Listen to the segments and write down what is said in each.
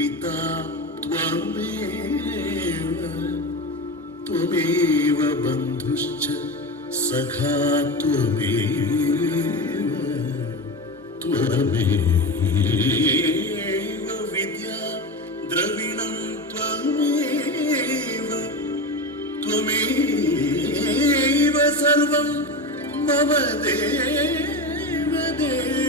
पिता त्वमेव त्वमेव बन्धुश्च सखा त्वमेव त्वमेव विद्या द्रविणं त्वमेव त्वमेव सर्वं मम देव देव।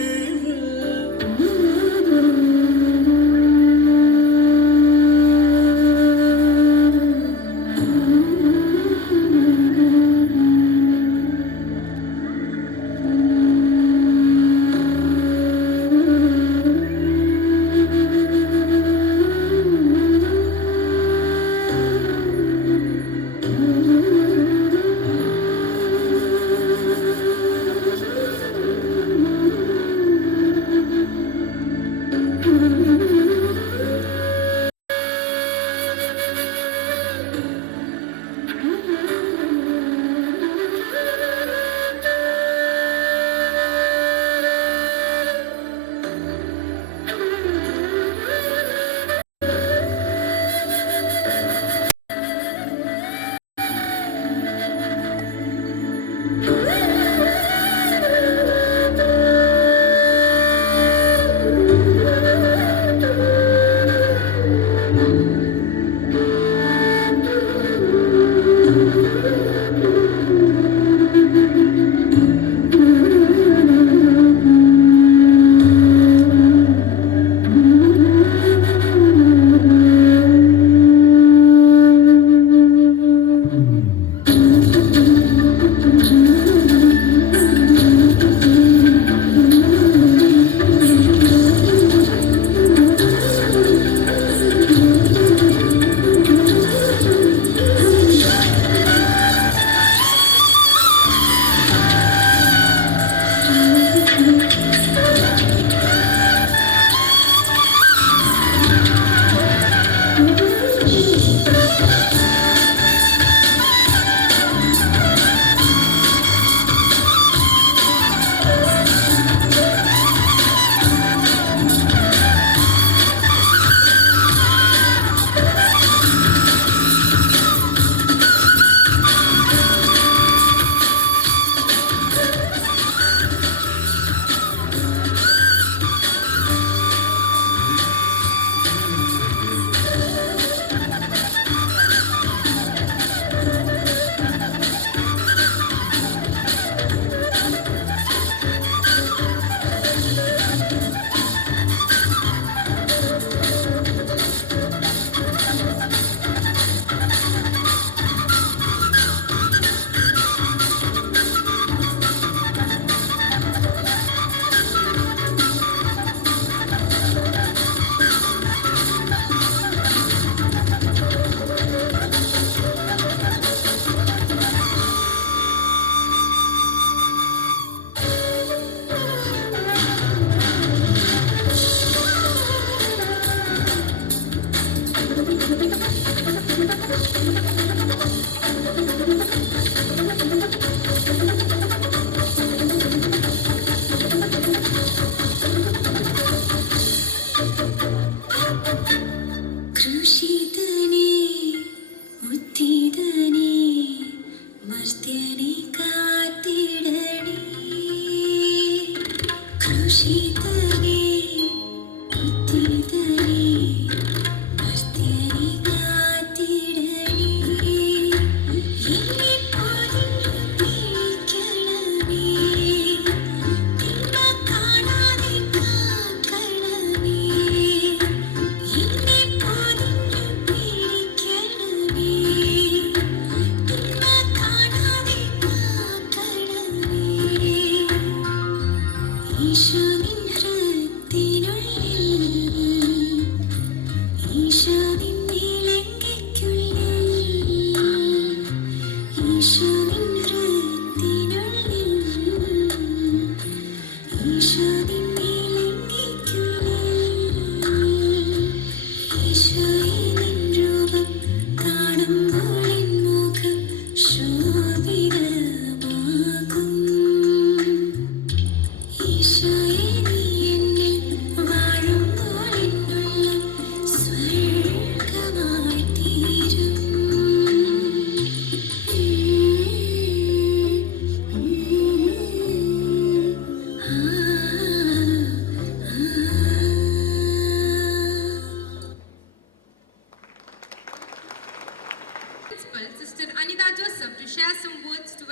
share some words of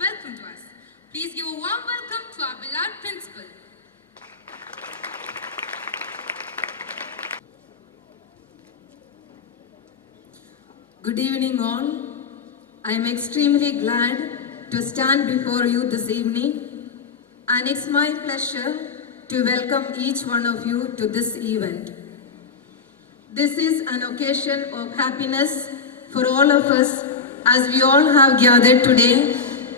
welcome to us. Please give a warm welcome to our beloved principal. Good evening all. I am extremely glad to stand before you this evening, and it's my pleasure to welcome each one of you to this event. This is an occasion of happiness for all of us as we all have gathered today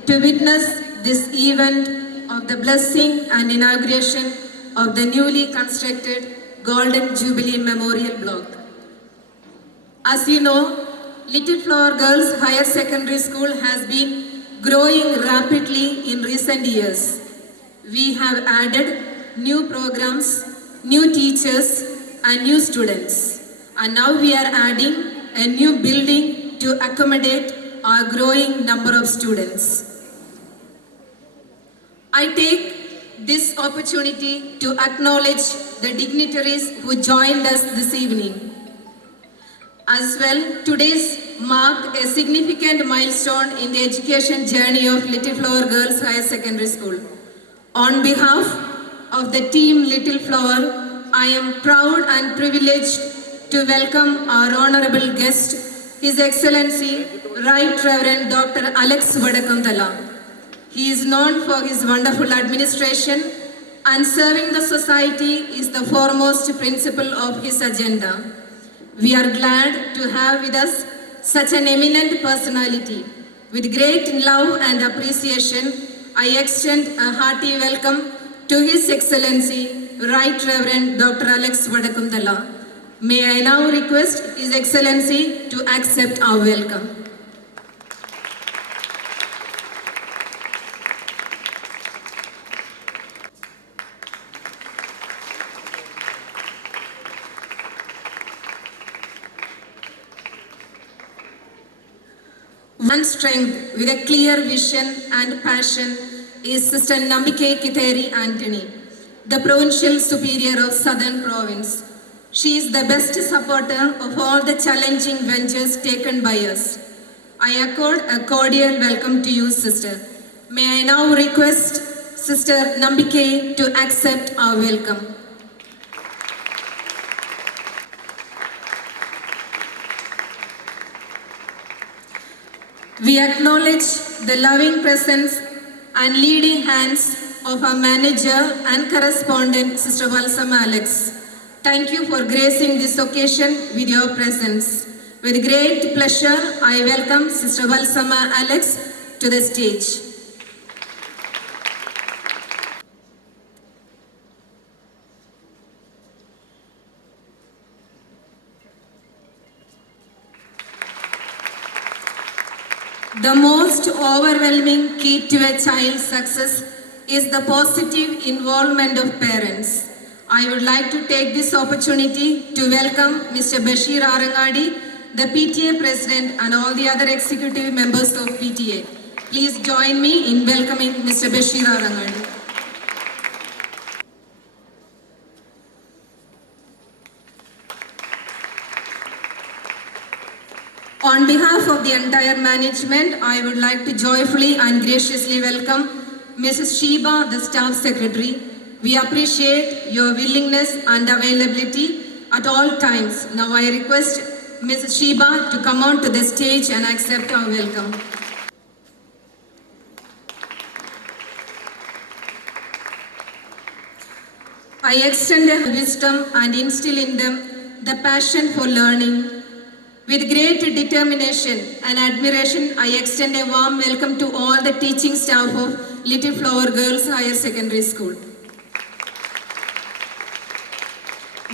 to witness this event of the blessing and inauguration of the newly constructed Golden Jubilee Memorial Block. As you know, Little Flower Girls Higher Secondary School has been growing rapidly in recent years. We have added new programs, new teachers, and new students. And now we are adding a new building to accommodate our growing number of students. I take this opportunity to acknowledge the dignitaries who joined us this evening. As well, today's marked a significant milestone in the education journey of Little Flower Girls Higher Secondary School. On behalf of the team Little Flower, I am proud and privileged to welcome our honorable guest, His Excellency Right Reverend Dr. Alex Vadakamtala. He is known for his wonderful administration, and serving the society is the foremost principle of his agenda. We are glad to have with us such an eminent personality. With great love and appreciation, I extend a hearty welcome to His Excellency Right Reverend Dr. Alex Vadakamtala. May I now request His Excellency to accept our welcome. One strength with a clear vision and passion is Sister Nambike Kitheri Anthony, the Provincial Superior of Southern Province. She is the best supporter of all the challenging ventures taken by us. I accord a cordial welcome to you, Sister. May I now request Sister Nambike to accept our welcome. We acknowledge the loving presence and leading hands of our manager and correspondent, Sister Valsama Alex. Thank you for gracing this occasion with your presence. With great pleasure, I welcome Sister Valsama Alex to the stage. The most overwhelming key to a child's success is the positive involvement of parents. I would like to take this opportunity to welcome Mr. Bashir Arangadi, the PTA President, and all the other executive members of PTA. Please join me in welcoming Mr. Bashir Arangadi. On behalf of the entire management, I would like to joyfully and graciously welcome Mrs. Sheba, the Staff Secretary. We appreciate your willingness and availability at all times. Now I request Mrs. Sheba to come on to the stage and accept our welcome. I extend their wisdom and instill in them the passion for learning. With great determination and admiration, I extend a warm welcome to all the teaching staff of Little Flower Girls Higher Secondary School.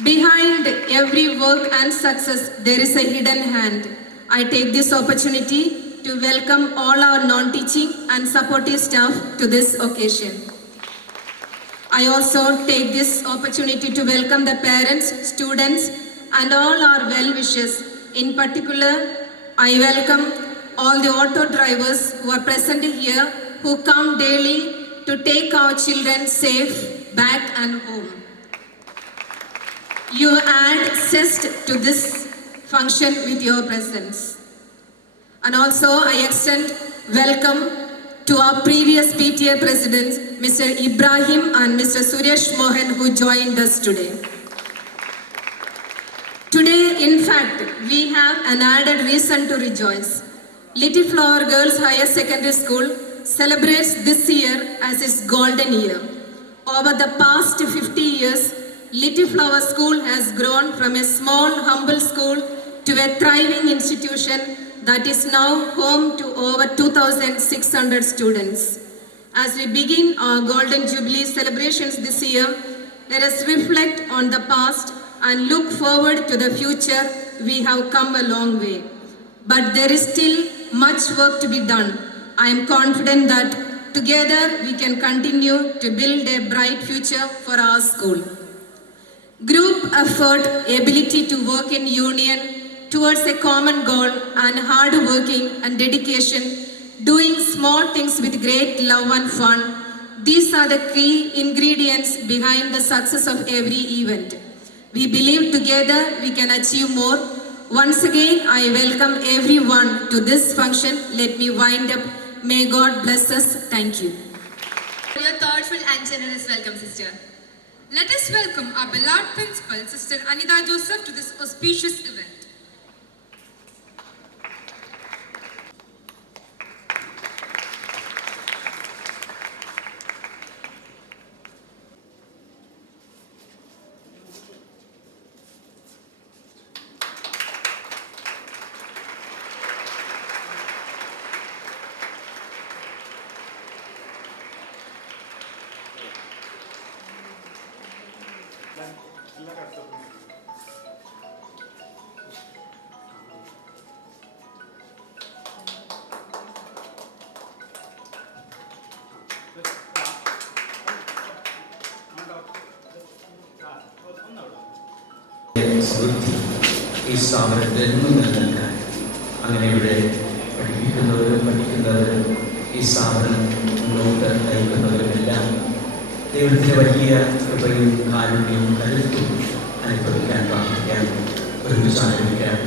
Behind every work and success, there is a hidden hand. I take this opportunity to welcome all our non-teaching and supportive staff to this occasion. I also take this opportunity to welcome the parents, students, and all our well-wishers. In particular, I welcome all the auto drivers who are present here, who come daily to take our children safe back and home. You add zest to this function with your presence. And also I extend welcome to our previous PTA presidents, Mr. Ibrahim and Mr. Suresh Mohan, who joined us today. Today, in fact, we have an added reason to rejoice. Little Flower Girls Higher Secondary School celebrates this year as its golden year. Over the past 50 years, Little Flower School has grown from a small, humble school to a thriving institution that is now home to over 2,600 students. As we begin our Golden Jubilee celebrations this year, let us reflect on the past and look forward to the future. We have come a long way. But there is still much work to be done. I am confident that together we can continue to build a bright future for our school. Group effort, ability to work in union towards a common goal, and hard working and dedication, doing small things with great love and fun. These are the key ingredients behind the success of every event. We believe together we can achieve more. Once again, I welcome everyone to this function. Let me wind up. May God bless us. Thank you. For your thoughtful and generous welcome, sister. Let us welcome our beloved principal, Sister Anita Joseph, to this auspicious event. സമൃദ്ധി ഈ സ്ഥാപനത്തിൽ എന്നും നിലനിൽക്കാൻ അങ്ങനെ ഇവിടെ പഠിക്കുന്നവരും ഈ സ്ഥാപനം മുന്നോട്ട് നയിക്കുന്നവരുമെല്ലാം ദൈവത്തിൻ്റെ വലിയ കൃപയും കാരുണ്യവും കരുത്തും അനുഭവിക്കാൻ പ്രാർത്ഥിക്കാൻ ഒരുമിച്ച് ആരംഭിക്കാൻ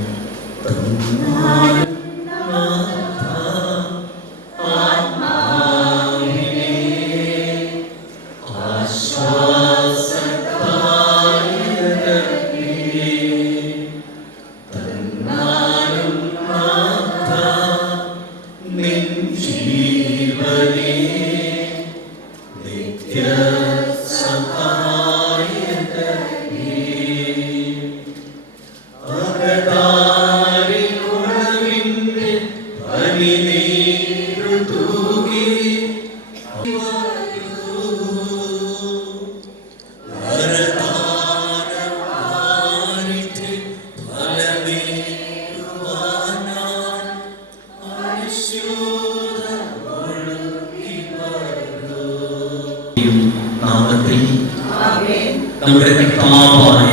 നമ്മുടെ കർത്താവായ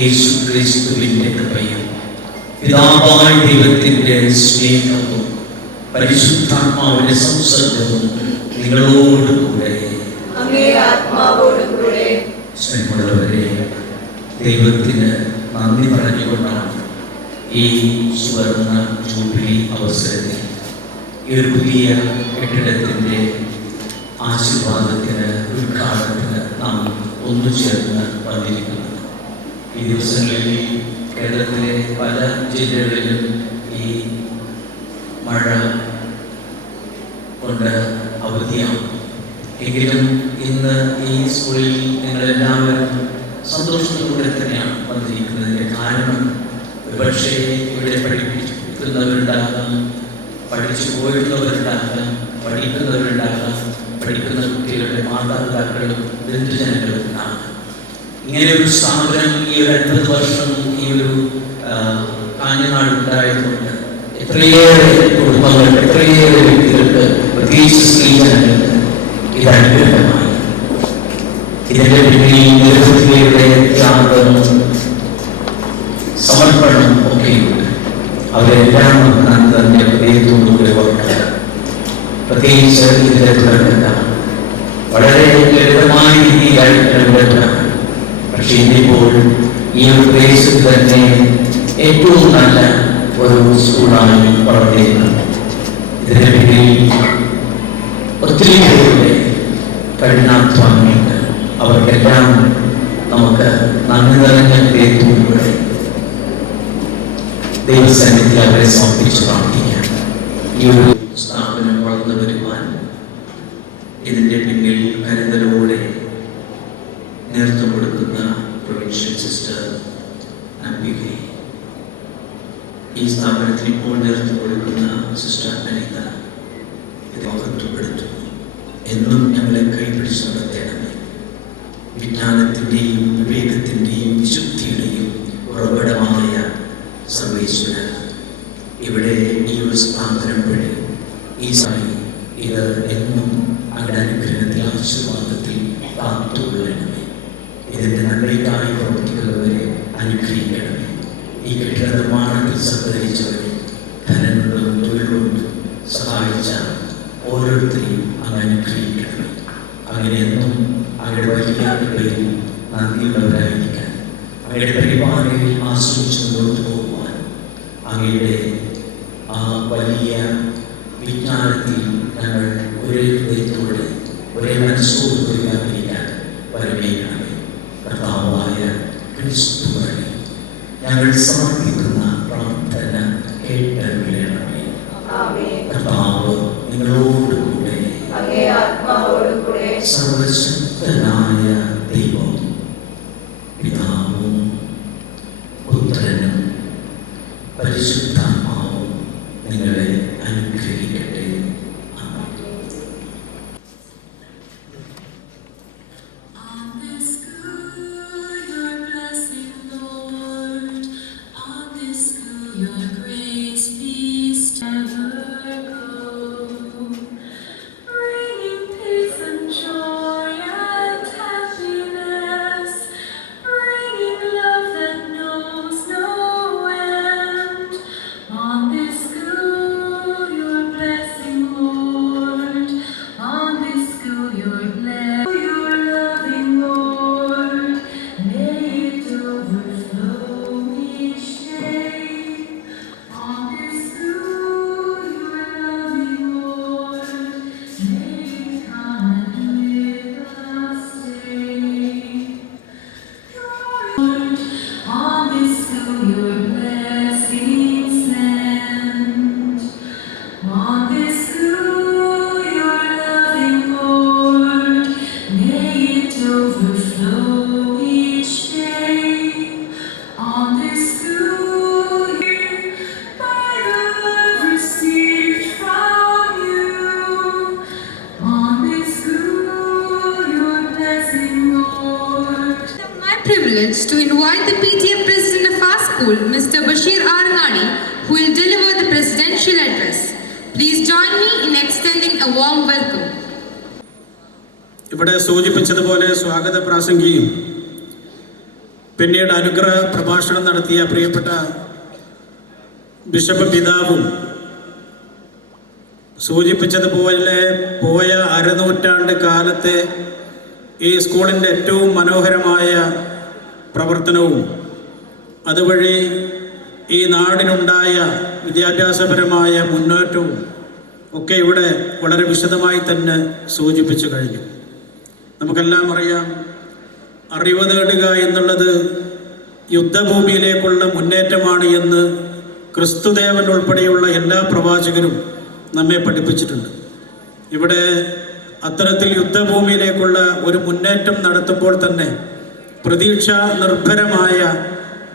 യേശുക്രിസ്തുവിന്റെ കൃപയും പിതാവായ ദൈവത്തിന്റെ സ്നേഹവും പരിശുദ്ധാത്മാവിന്റെ സംസർഗവും നിങ്ങളോടുകൂടെ സ്നേഹമുള്ളവരെ, ദൈവത്തിന് നന്ദി പറഞ്ഞുകൊണ്ടാണ് ഈ സുവർണ ജൂബിലി അവസരത്തിൽ ഈ ഒരു പുതിയ കെട്ടിടത്തിന്റെ ആശീർവാദത്തിന് ഉദ്ഘാടനത്തിന് നാം ഒന്നു ചേർന്ന് വന്നിരിക്കുന്നത്. ഈ ദിവസങ്ങളിൽ കേരളത്തിലെ പല ജില്ലകളിലും ഈ മഴ കൊണ്ട് അവധിയാണ്. എങ്കിലും ഇന്ന് ഈ സ്കൂളിൽ നിങ്ങളെല്ലാവരും സന്തോഷത്തോടെ തന്നെയാണ് വന്നിരിക്കുന്നതിൻ്റെ കാരണം ഒരുപക്ഷേ ഇവിടെ പഠിപ്പിക്കുന്നവരുണ്ടാകാം, പഠിച്ചു പോയിട്ടുള്ളവരുണ്ടാകാം, പഠിക്കുന്നവരുണ്ടാകാം, പഠിക്കുന്ന കുട്ടികളുടെ മാതാപിതാക്കളും ബന്ധുജനങ്ങളും ആണ്. ഇങ്ങനെ ഒരു സ്ഥാപനം ഈ ഒരു 50 വർഷം ഈ ഒരു കാഞ്ഞങ്ങാട് ഉണ്ടായതുകൊണ്ട് എത്രയേറെ കുടുംബങ്ങൾ, എത്രയേറെ വ്യക്തികൾക്ക്, പ്രത്യേകിച്ച് സ്ത്രീജനങ്ങൾക്ക് ഇത് അനുഗ്രഹമായി. ഇതിൻ്റെ പിന്നിൽ നിരവധിയുടെ ത്യാഗം, സമർപ്പണം ഒക്കെയുണ്ട്. അവരെല്ലാം നന്ദി ഹൃദയത്തോടുകൂടി ഓർക്കണം. പ്രത്യേകിച്ച് ഇതിൻ്റെ തുടക്കത്താണ് വളരെ ലളിതമായ രീതിയിലായിട്ടുള്ള, പക്ഷേ ഇന്നിപ്പോൾ ഈ ഒരു പ്രദേശത്ത് തന്നെ ഏറ്റവും നല്ല ഒരു സ്കൂളായി വളർത്തിയിരിക്കുന്നത്. ഇതിന് പിന്നിൽ ഒത്തിരി പേരുടെ കഠിനാധ്വാനമുണ്ട്. അവർക്കെല്ലാം നമുക്ക് നന്ദി നിറഞ്ഞ ഹൃദയത്തോടുകൂടെ ദൈവസന്നിധിയിൽ അവരെ സമർപ്പിച്ച് പ്രാർത്ഥിക്കാം. ഈ ഒരു സ്ഥാപനം വളർന്നു വരുവാൻ ഇതിൻ്റെ പിന്നിൽ കരുതലോടെ നേതൃത്വം കൊടുക്കുന്ന പ്രൊവിൻഷ്യൽ സിസ്റ്റർ നമ്പികെ, ഈ സ്ഥാപനത്തിൽ ഇപ്പോൾ നേതൃത്വം കൊടുക്കുന്ന സിസ്റ്റർ അനിത, ഇത് മഹത്വപ്പെടുത്തുന്നു. എന്നും ഞങ്ങളെ കൈപിടിച്ച് നടത്തേണമേ. വിജ്ഞാനത്തിൻ്റെയും വിവേകത്തിൻ്റെയും വിശുദ്ധിയുടെയും ഉറവിടമായ സർവേശ്വര, ഇവിടെ ഈ ഒരു സ്ഥാപനം വഴി ഈ സായി ഇത് എന്നും അങ്ങയുടെ അനുഗ്രഹത്തിൽ ആശീർവാദത്തിൽ കാത്തുകൊള്ളണമേ. ഇതിൻ്റെ നന്മയ്ക്കായി പ്രവർത്തിക്കുന്നവരെ അനുഗ്രഹിക്കണമേ. ഈ കെട്ടിട നിർമ്മാണത്തിൽ സഹകരിച്ചവരെ ധനങ്ങളും തൊഴിലും സഹായിച്ച ഓരോരുത്തരെയും അങ്ങ് അനുഗ്രഹിക്കണമേ. അങ്ങനെ എന്നും അങ്ങയുടെ വലിയ കൃപയിൽ നന്ദിയുള്ളവരായിരിക്കാൻ, അങ്ങയുടെ പരിപാടിയിൽ ആശ്രയിച്ച് മുന്നോട്ട് പോകുവാൻ, അങ്ങയുടെ ആ വലിയ വിജ്ഞാനത്തിൽ ഞങ്ങൾ ഒരേ ഹൃദയത്തോടെ ഒരേ മനസ്സോട് വ്യാപരിക്കാൻ വരമേക്കണമേ. കർത്താവായ ക്രിസ്തു വഴി ഞങ്ങൾ സമർപ്പിക്കുന്ന പ്രാർത്ഥന കേട്ടറിയണമേ. കർത്താവ് നിങ്ങളോടുകൂടെ, സർവശക്തനായ ദൈവം പിതാവും പുത്രനും പരിശുദ്ധാത്മാവും നിങ്ങളെ അനുഗ്രഹിക്കട്ടെ. Your grace peace ever go, bringing peace and joy and happiness, bringing love that knows no end. On this school, your blessing, Lord. On this school, your blessing, your loving, Lord. May it overflow each day. On this school, your loving Lord, may it come and with us stay. Lord, on this school, your blessings send. On this school, your loving Lord, may it overflow each day. On this school, by the love received from you. On this school, your blessing, Lord. It is my privilege to invite the PTA president of our school, Mr. Bashir Arnadi, who will deliver the presidential address. Please join me in extending a warm welcome. ഇവിടെ സൂചിപ്പിച്ചതുപോലെ സ്വാഗത പ്രാസംഗിയും പിന്നീട് അനുഗ്രഹ പ്രഭാഷണം നടത്തിയ പ്രിയപ്പെട്ട bishop പിതാവും സൂചിപ്പിച്ചതുപോലെ പോയ അരനൂറ്റാണ്ട് കാലത്തെ ഈ സ്കൂളിൻ്റെ ഏറ്റവും മനോഹരമായ പ്രവർത്തനവും അതുവഴി ഈ നാടിനുണ്ടായ വിദ്യാഭ്യാസപരമായ മുന്നേറ്റവും ഒക്കെ ഇവിടെ വളരെ വിശദമായി തന്നെ സൂചിപ്പിച്ചു കഴിഞ്ഞു. നമുക്കെല്ലാം അറിയാം, അറിവ് നേടുക എന്നുള്ളത് യുദ്ധഭൂമിയിലേക്കുള്ള മുന്നേറ്റമാണ് എന്ന് ക്രിസ്തുദേവൻ ഉൾപ്പെടെയുള്ള എല്ലാ പ്രവാചകരും നമ്മെ പഠിപ്പിച്ചിട്ടുണ്ട്. ഇവിടെ അത്തരത്തിൽ യുദ്ധഭൂമിയിലേക്കുള്ള ഒരു മുന്നേറ്റം നടത്തുമ്പോൾ തന്നെ പ്രതീക്ഷ നിർഭരമായ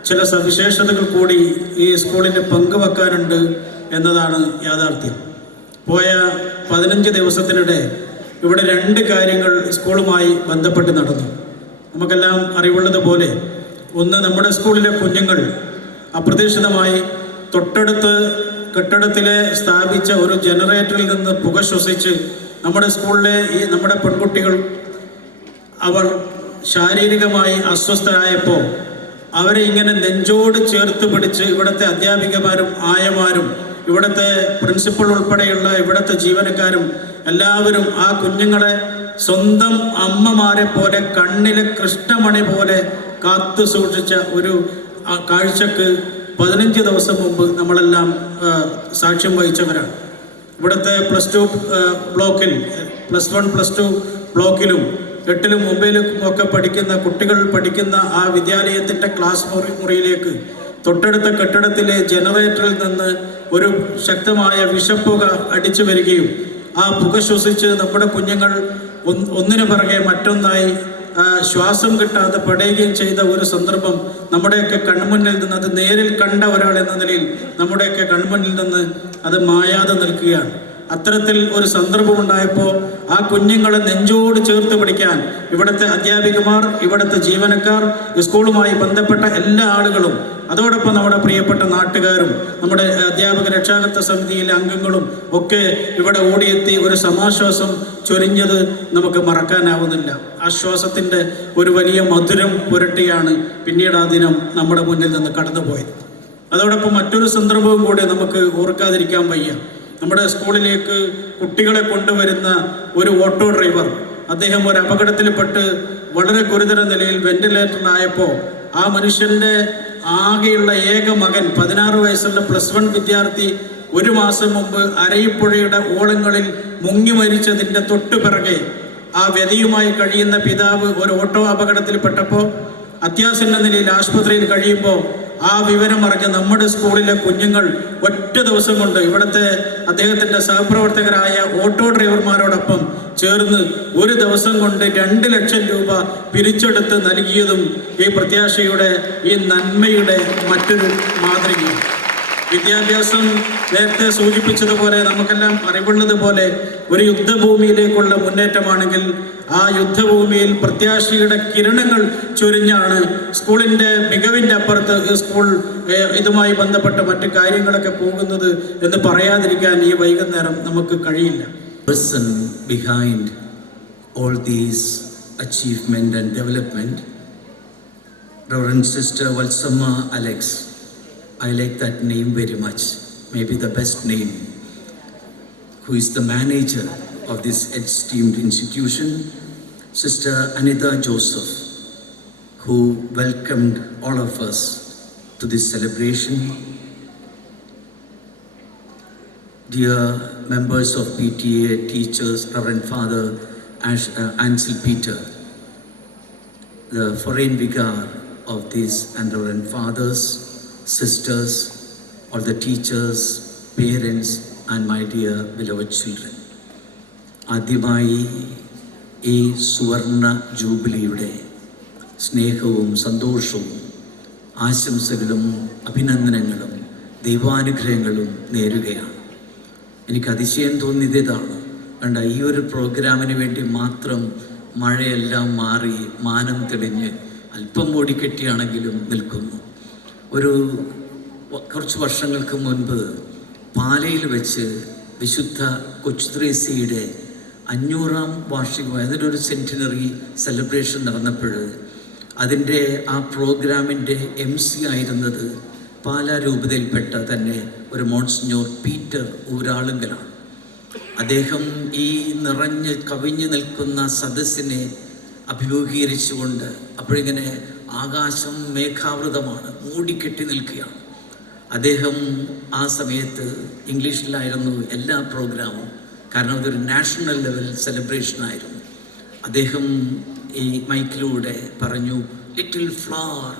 ചില സവിശേഷതകൾ കൂടി ഈ സ്കൂളിന് പങ്കുവെക്കാനുണ്ട് എന്നതാണ് യാഥാർത്ഥ്യം. പോയ 15 ദിവസത്തിനിടെ ഇവിടെ 2 കാര്യങ്ങൾ സ്കൂളുമായി ബന്ധപ്പെട്ട് നടന്നു. നമുക്കെല്ലാം അറിവുള്ളതുപോലെ, ഒന്ന്, നമ്മുടെ സ്കൂളിലെ കുഞ്ഞുങ്ങൾ അപ്രതീക്ഷിതമായി തൊട്ടടുത്ത് കെട്ടിടത്തിലെ സ്ഥാപിച്ച ഒരു ജനറേറ്ററിൽ നിന്ന് പുക ശ്വസിച്ച് നമ്മുടെ സ്കൂളിലെ നമ്മുടെ പെൺകുട്ടികൾ അവർ ശാരീരികമായി അസ്വസ്ഥരായപ്പോൾ അവരെ ഇങ്ങനെ നെഞ്ചോട് ചേർത്ത് പിടിച്ച് ഇവിടുത്തെ അധ്യാപികമാരും ആയമാരും ഇവിടുത്തെ പ്രിൻസിപ്പൽ ഉൾപ്പെടെയുള്ള ഇവിടുത്തെ ജീവനക്കാരും എല്ലാവരും ആ കുഞ്ഞുങ്ങളെ സ്വന്തം അമ്മമാരെ പോലെ കണ്ണിലെ കൃഷ്ണമണി പോലെ കാത്തു സൂക്ഷിച്ച ഒരു കാഴ്ചക്ക് 15 ദിവസം മുമ്പ് നമ്മളെല്ലാം സാക്ഷ്യം വഹിച്ചവരാണ്. ഇവിടുത്തെ +2 ബ്ലോക്കിൽ +1 +2 ബ്ലോക്കിലും 8ലും 9ലും ഒക്കെ പഠിക്കുന്ന കുട്ടികൾ പഠിക്കുന്ന ആ വിദ്യാലയത്തിൻ്റെ ക്ലാസ് മുറിയിലേക്ക് തൊട്ടടുത്ത കെട്ടിടത്തിലെ ജനറേറ്ററിൽ നിന്ന് ഒരു ശക്തമായ വിഷപ്പുക അടിച്ചു വരികയും ആ പുക ശ്വസിച്ച് നമ്മുടെ കുഞ്ഞുങ്ങൾ ഒന്നിനു പിറകെ മറ്റൊന്നായി ശ്വാസം കിട്ടാതെ പടയുകയും ചെയ്ത ഒരു സന്ദർഭം നമ്മുടെയൊക്കെ കൺമുന്നിൽ നിന്ന്, അത് നേരിൽ കണ്ട ഒരാൾ എന്ന നിലയിൽ നമ്മുടെയൊക്കെ കൺമുന്നിൽ നിന്ന് അത് മായാതെ നിൽക്കുകയാണ്. അത്തരത്തിൽ ഒരു സന്ദർഭം ഉണ്ടായപ്പോൾ ആ കുഞ്ഞുങ്ങളെ നെഞ്ചോട് ചേർത്ത് പിടിക്കാൻ ഇവിടുത്തെ അധ്യാപികമാർ, ഇവിടുത്തെ ജീവനക്കാർ, സ്കൂളുമായി ബന്ധപ്പെട്ട എല്ലാ ആളുകളും, അതോടൊപ്പം നമ്മുടെ പ്രിയപ്പെട്ട നാട്ടുകാരും, നമ്മുടെ അധ്യാപക രക്ഷാകർത്ത സമിതിയിലെ അംഗങ്ങളും ഒക്കെ ഇവിടെ ഓടിയെത്തി ഒരു സമാശ്വാസം ചൊരിഞ്ഞത് നമുക്ക് മറക്കാനാവുന്നില്ല. ആശ്വാസത്തിൻ്റെ ഒരു വലിയ മധുരം പുരട്ടിയാണ് പിന്നീട് ആ ദിനം നമ്മുടെ മുന്നിൽ നിന്ന് കടന്നുപോയത്. അതോടൊപ്പം മറ്റൊരു സന്ദർഭവും കൂടി നമുക്ക് ഓർക്കാതിരിക്കാൻ വയ്യ. നമ്മുടെ സ്കൂളിലേക്ക് കുട്ടികളെ കൊണ്ടുവരുന്ന ഒരു ഓട്ടോ ഡ്രൈവർ, അദ്ദേഹം ഒരു അപകടത്തിൽപ്പെട്ട് വളരെ ഗുരുതര നിലയിൽ വെന്റിലേറ്ററിലായപ്പോൾ ആ മനുഷ്യൻ്റെ ആകെയുള്ള ഏക മകൻ 16 വയസ്സുള്ള +1 വിദ്യാർത്ഥി 1 മാസം മുമ്പ് അരയിപ്പുഴയുടെ ഓളങ്ങളിൽ മുങ്ങി മരിച്ചതിൻ്റെ തൊട്ടു പിറകെ ആ വ്യതയുമായി കഴിയുന്ന പിതാവ് ഒരു ഓട്ടോ അപകടത്തിൽപ്പെട്ടപ്പോൾ അത്യാസന്ന നിലയിൽ ആശുപത്രിയിൽ കഴിയുമ്പോൾ ആ വിവരം അറിഞ്ഞ് നമ്മുടെ സ്കൂളിലെ കുഞ്ഞുങ്ങൾ ഒറ്റ ദിവസം കൊണ്ട് ഇവിടുത്തെ അദ്ദേഹത്തിൻ്റെ സഹപ്രവർത്തകരായ ഓട്ടോ ഡ്രൈവർമാരോടൊപ്പം ചേർന്ന് ഒരു ദിവസം കൊണ്ട് 2 ലക്ഷം രൂപ പിരിച്ചെടുത്ത് നൽകിയതും ഈ പ്രത്യാശയുടെ, ഈ നന്മയുടെ മറ്റൊരു മാതൃകയാണ്. വിദ്യാഭ്യാസം നേരത്തെ സൂചിപ്പിച്ചതുപോലെ നമുക്കെല്ലാം അറിവുള്ളതുപോലെ ഒരു യുദ്ധഭൂമിയിലേക്കുള്ള മുന്നേറ്റമാണെങ്കിൽ ആ യുദ്ധഭൂമിയിൽ പ്രത്യാശയുടെ കിരണങ്ങൾ ചൊരിഞ്ഞാണ് സ്കൂളിൻ്റെ മികവിൻ്റെ അപ്പുറത്ത് സ്കൂൾ ഇതുമായി ബന്ധപ്പെട്ട മറ്റു കാര്യങ്ങളൊക്കെ പോകുന്നത് എന്ന് പറയാതിരിക്കാൻ ഈ വൈകുന്നേരം നമുക്ക് കഴിയില്ല. Person behind all these achievement and development, Reverend Sister Valsamma Alex. I like that name very much, maybe the best name, who is the manager of this esteemed institution. Sister Anita Joseph, who welcomed all of us to this celebration. Dear members of PTA, teachers, Reverend Father Ansel Peter, the foreign vicar of this, and Reverend Fathers, sisters, all the teachers, parents, and my dear beloved children. ആദ്യമായി ഈ സുവർണ ജൂബിലിയുടെ സ്നേഹവും സന്തോഷവും ആശംസകളും അഭിനന്ദനങ്ങളും ദൈവാനുഗ്രഹങ്ങളും നേരുകയാണ്. എനിക്ക് അതിശയം തോന്നിയതാണ്, കണ്ട ഈ ഒരു പ്രോഗ്രാമിന് വേണ്ടി മാത്രം മഴയെല്ലാം മാറി മാനം തെളിഞ്ഞ് അല്പം മൂടിക്കെട്ടിയാണെങ്കിലും നിൽക്കുന്നു. കുറച്ച് വർഷങ്ങൾക്ക് മുൻപ് പാലയിൽ വെച്ച് വിശുദ്ധ കൊച്ചുത്രേസ്യയുടെ 500ാം വാർഷികം, അതിനൊരു സെൻറ്റിനറി സെലിബ്രേഷൻ നടന്നപ്പോൾ അതിൻ്റെ ആ പ്രോഗ്രാമിൻ്റെ MC ആയിരുന്നത് പാലാ രൂപതയിൽപ്പെട്ട തന്നെ ഒരു മോൺസിഞ്ഞോർ പീറ്റർ ഊരാളുങ്കലാണ്. അദ്ദേഹം ഈ നിറഞ്ഞ് കവിഞ്ഞു നിൽക്കുന്ന സദസ്സിനെ അഭിമുഖീകരിച്ചുകൊണ്ട്, അപ്പോഴിങ്ങനെ ആകാശം മേഘാവൃതമാണ്, മൂടിക്കെട്ടി നിൽക്കുകയാണ്. അദ്ദേഹം ആ സമയത്ത് ഇംഗ്ലീഷിലായിരുന്നു എല്ലാ പ്രോഗ്രാമും, കാരണം അതൊരു നാഷണൽ ലെവൽ സെലിബ്രേഷനായിരുന്നു. അദ്ദേഹം ഈ മൈക്കിലൂടെ പറഞ്ഞു, little flower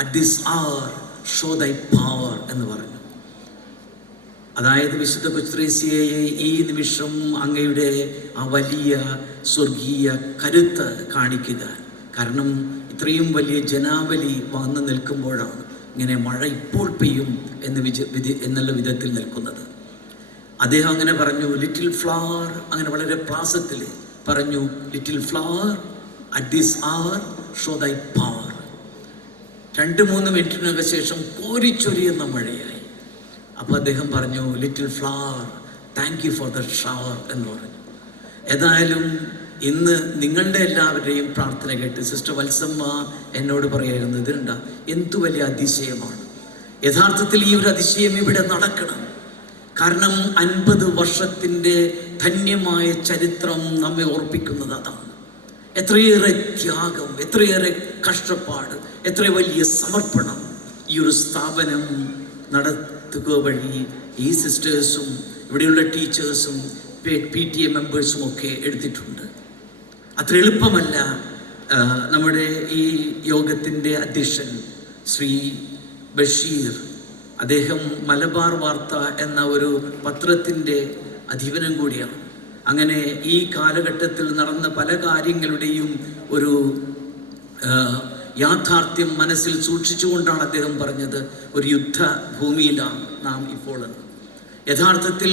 at this hour show thy power എന്ന് പറഞ്ഞു. അതായത് വിശുദ്ധ കൊച്ചുത്രേസ്യയെ ഈ നിമിഷം അങ്ങയുടെ ആ വലിയ സ്വർഗീയ കരുത്ത് കാണിക്കുക. കാരണം ഇത്രയും വലിയ ജനാവലി വന്നു നിൽക്കുമ്പോഴാണ് ഇങ്ങനെ മഴ ഇപ്പോൾ പെയ്യും എന്നുള്ള വിധത്തിൽ നിൽക്കുന്നത്. അദ്ദേഹം അങ്ങനെ പറഞ്ഞു, ലിറ്റിൽ ഫ്ലവർ, അങ്ങനെ വളരെ പ്രാസത്തിൽ പറഞ്ഞു, little flower at this hour show thy power. 2-3 മിനിറ്റിനൊക്കെ ശേഷം കോരിച്ചൊരിയുന്ന മഴയായി. അപ്പോൾ അദ്ദേഹം പറഞ്ഞു, little flower thank you for the shower എന്ന് പറഞ്ഞു. ഏതായാലും ഇന്ന് നിങ്ങളുടെ എല്ലാവരുടെയും പ്രാർത്ഥന കേട്ട് സിസ്റ്റർ വത്സമ്മ എന്നോട് പറയായിരുന്നു, ഇതിനുണ്ട എന്തു വലിയ അതിശയമാണ്. യഥാർത്ഥത്തിൽ ഈ ഒരു അതിശയം ഇവിടെ നടക്കണം. കാരണം 50 വർഷത്തിൻ്റെ ധന്യമായ ചരിത്രം നമ്മെ ഓർപ്പിക്കുന്നത് അതാണ്. എത്രയേറെ ത്യാഗം, എത്രയേറെ കഷ്ടപ്പാട്, എത്ര വലിയ സമർപ്പണം ഈ ഒരു സ്ഥാപനം നടത്തുക വഴി ഈ സിസ്റ്റേഴ്സും ഇവിടെയുള്ള ടീച്ചേഴ്സും PTA മെമ്പേഴ്സും ഒക്കെ എടുത്തിട്ടുണ്ട്. അത്ര എളുപ്പമല്ല. നമ്മുടെ ഈ യോഗത്തിൻ്റെ അധ്യക്ഷൻ ശ്രീ ബഷീർ, അദ്ദേഹം മലബാർ വാർത്ത എന്ന ഒരു പത്രത്തിൻ്റെ അധിപനും കൂടിയാണ്. അങ്ങനെ ഈ കാലഘട്ടത്തിൽ നടന്ന പല കാര്യങ്ങളുടെയും ഒരു യാഥാർത്ഥ്യം മനസ്സിൽ സൂക്ഷിച്ചുകൊണ്ടാണ് അദ്ദേഹം പറഞ്ഞത്, ഒരു യുദ്ധഭൂമിയിലാണ് നാം ഇപ്പോൾ. യഥാർത്ഥത്തിൽ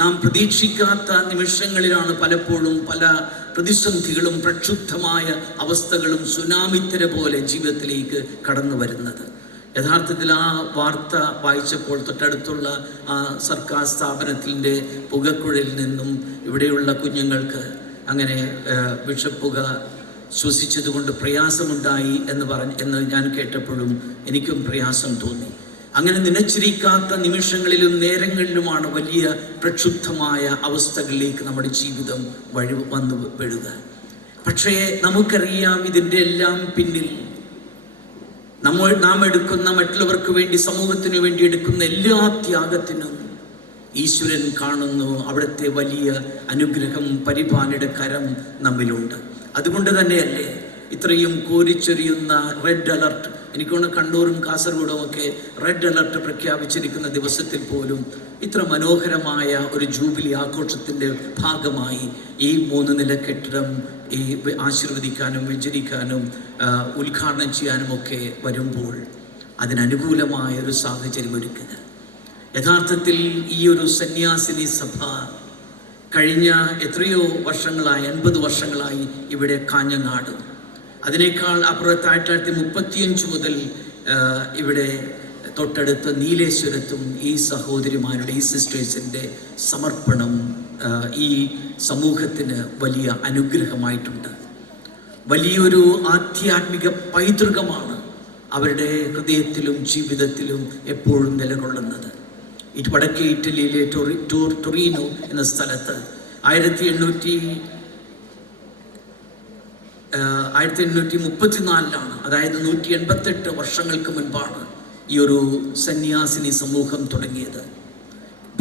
നാം പ്രതീക്ഷിക്കാത്ത നിമിഷങ്ങളിലാണ് പലപ്പോഴും പല പ്രതിസന്ധികളും പ്രക്ഷുബ്ധമായ അവസ്ഥകളും സുനാമിത്തിര പോലെ ജീവിതത്തിലേക്ക് കടന്നു വരുന്നത്. യഥാർത്ഥത്തിൽ ആ വാർത്ത വായിച്ചപ്പോൾ തൊട്ടടുത്തുള്ള ആ സർക്കാർ സ്ഥാപനത്തിൻ്റെ പുകക്കുഴലിൽ നിന്നും ഇവിടെയുള്ള കുഞ്ഞുങ്ങൾക്ക് അങ്ങനെ വിഷപ്പുക ശ്വസിച്ചതുകൊണ്ട് പ്രയാസമുണ്ടായി എന്ന് ഞാൻ കേട്ടപ്പോഴും എനിക്കും പ്രയാസം തോന്നി. അങ്ങനെ നനച്ചിരിക്കാത്ത നിമിഷങ്ങളിലും നേരങ്ങളിലുമാണ് വലിയ പ്രക്ഷുബ്ധമായ അവസ്ഥകളിലേക്ക് നമ്മുടെ ജീവിതം വന്നു വീഴുക. പക്ഷേ നമുക്കറിയാം, ഇതിൻ്റെ എല്ലാം പിന്നിൽ നാം എടുക്കുന്ന, മറ്റുള്ളവർക്ക് വേണ്ടി, സമൂഹത്തിന് വേണ്ടി എടുക്കുന്ന എല്ലാ ത്യാഗത്തിനും ഈശ്വരൻ കാണുന്നു. അവിടുത്തെ വലിയ അനുഗ്രഹം, പരിപാലനയുടെ കരം നമ്മിലുണ്ട്. അതുകൊണ്ട് തന്നെയല്ലേ ഇത്രയും കോരിച്ചൊരിയുന്ന റെഡ് അലർട്ട്, എനിക്കൊന്ന് കണ്ണൂരും കാസർഗോഡും ഒക്കെ റെഡ് അലർട്ട് പ്രഖ്യാപിച്ചിരിക്കുന്ന ദിവസത്തിൽ പോലും ഇത്ര മനോഹരമായ ഒരു ജൂബിലി ആഘോഷത്തിൻ്റെ ഭാഗമായി ഈ 3 നില കെട്ടിടം ഈ ആശീർവദിക്കാനും വിചരിക്കാനും ഉദ്ഘാടനം ചെയ്യാനും ഒക്കെ വരുമ്പോൾ അതിനനുകൂലമായ ഒരു സാഹചര്യം ഒരുക്കുക. യഥാർത്ഥത്തിൽ ഈ ഒരു സന്യാസിനി സഭ കഴിഞ്ഞ എത്രയോ വർഷങ്ങളായി, 80 വർഷങ്ങളായി ഇവിടെ കാഞ്ഞങ്ങാട്, അതിനേക്കാൾ അപ്പുറത്ത് 1935 മുതൽ ഇവിടെ തൊട്ടടുത്ത് നീലേശ്വരത്തും ഈ സഹോദരിമാരുടെ, ഈ സിസ്റ്റേഴ്സിൻ്റെ സമർപ്പണം ഈ സമൂഹത്തിന് വലിയ അനുഗ്രഹമായിട്ടുണ്ട്. വലിയൊരു ആധ്യാത്മിക പൈതൃകമാണ് അവരുടെ ഹൃദയത്തിലും ജീവിതത്തിലും എപ്പോഴും നിലകൊള്ളുന്നത്. വടക്കേ ഇറ്റലിയിലെ ടൊറീനോ എന്ന സ്ഥലത്ത് 1834 അതായത് 188 വർഷങ്ങൾക്ക് മുൻപാണ് ഈ ഒരു സന്യാസിനി സമൂഹം തുടങ്ങിയത്.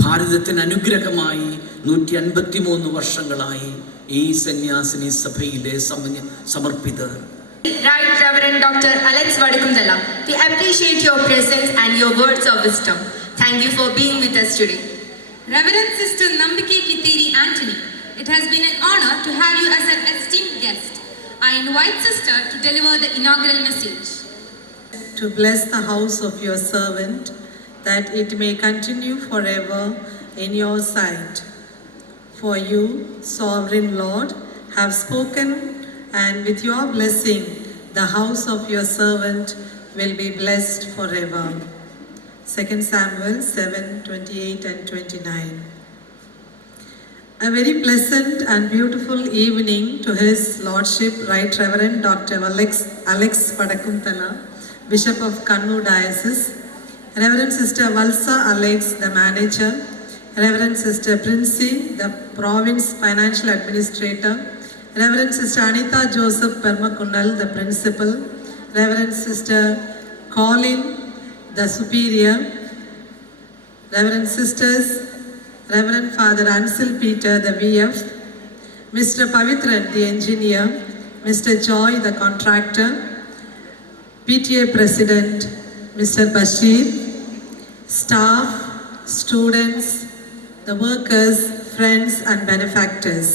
ഭാരതത്തിന് അനുഗ്രഹമായി 153 വർഷങ്ങളായി ഈ സന്യാസിനി സഭയിലെ സമർപ്പിതർ. Right Reverend Dr. Alex Vadikumdala, we appreciate your presence and your words of wisdom. Thank you for being with us today. Reverend Sister Nambike Kiteri Anthony, it has been an honor to have you as an esteemed guest. I invite Sister to deliver the inaugural message. To bless the house of your servant, that it may continue forever in your sight. For you, Sovereign Lord, have spoken, and with your blessing, the house of your servant will be blessed forever. 2 Samuel 7:28 and 29. A very pleasant and beautiful evening to His Lordship Right Reverend Dr. Alex Vadikumdala, Bishop of Kannur Diocese, Reverend Sister Valsa Alex, the Manager, Reverend Sister Princey, the Province Financial Administrator, Reverend Sister Anita Joseph Permakunal, the Principal, Reverend Sister Colin, the Superior, Reverend Sisters, Reverend Father Ansel Peter, the VF, Mr. Pavitran, the Engineer, Mr. Joy, the Contractor, PTA President, Mr. Bashir, staff, students, the workers, friends and benefactors.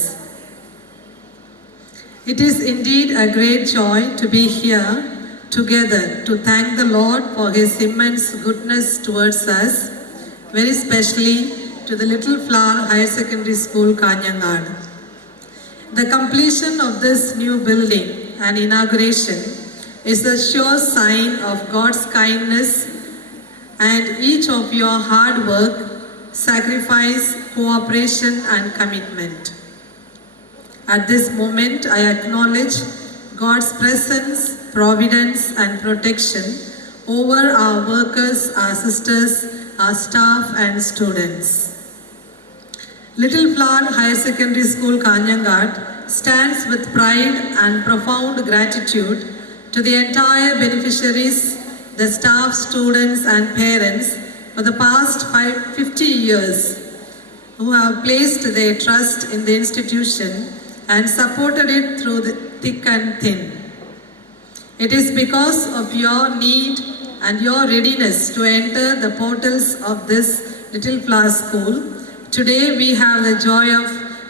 It is indeed a great joy to be here together to thank the Lord for His immense goodness towards us, very specially to the Little Flower Higher Secondary School, Kanyangad. The completion of this new building and inauguration is a sure sign of God's kindness and each of your hard work, sacrifice, cooperation and commitment. At this moment, I acknowledge God's presence, providence and protection over our workers, our sisters, our staff and students. Little Flower Higher Secondary School, Kanyangad stands with pride and profound gratitude to the entire beneficiaries, the staff, students and parents for the past 50 years who have placed their trust in the institution and supported it through the thick and thin. It is because of your need and your readiness to enter the portals of this Little Flower School. Today we have the joy of